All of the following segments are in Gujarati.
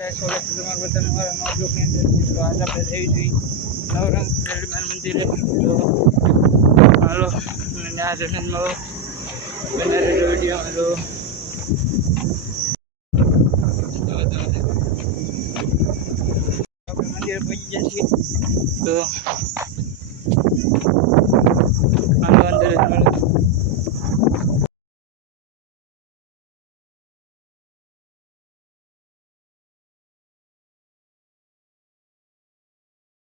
સ્વાગત છે તમારું બધાનું મારા નવા બ્લોગની અંદર. મિત્રો આજે આપણે જઈ છીએ નવરંગ હનુમાન મંદિરે. તો હાલો અને આ જન્મમાં બનાવેલો વિડીયો હાલો આપણે મંદિરે પહોંચી ગયા છીએ. તો હાલો અંદર જ મળો.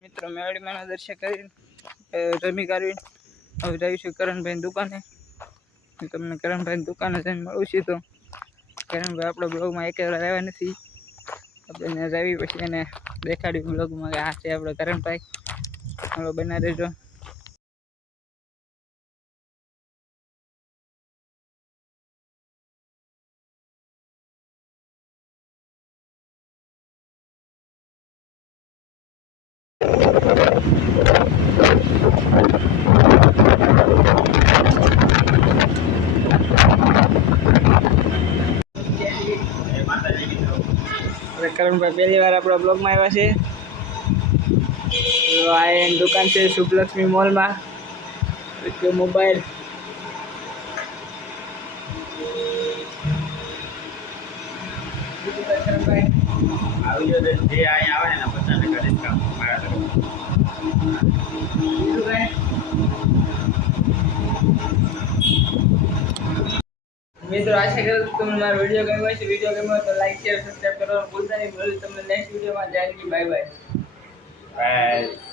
મિત્રો મેળીમાં દર્શન કરી રમી કરવી હવે જઈશું કરણભાઈ દુકાને. તમને કરણભાઈ દુકાને જઈને મળું છું. તો કરણભાઈ આપણો બ્લોગમાં એક વાર આવ્યા નથી, આપણે જવી પછી એને દેખાડ્યું બ્લોગમાં કે આ છે આપણો કરણભાઈ. હાલો બના રહેજો. કરણભાઈ પહેલી વાર આપણા બ્લોગમાં આવ્યા છે. તો આ એની દુકાન છે શુભલક્ષ્મી મોલમાં. મોબાઈલ કરણભાઈ આવી ગયો જે અહીંયા આવે ને 50% ડિસ્કાઉન્ટ મારા તરફથી. મિત્રો આશા કરું તમને મારો વિડીયો ગમ્યો હશે. વિડીયો ગમ્યો તો લાઈક શેર સબસ્ક્રાઈબ કરવાનું ભૂલતા નહીં. મળ્યું તમને નેક્સ્ટ વિડીયોમાં. Janki bye bye. બાય.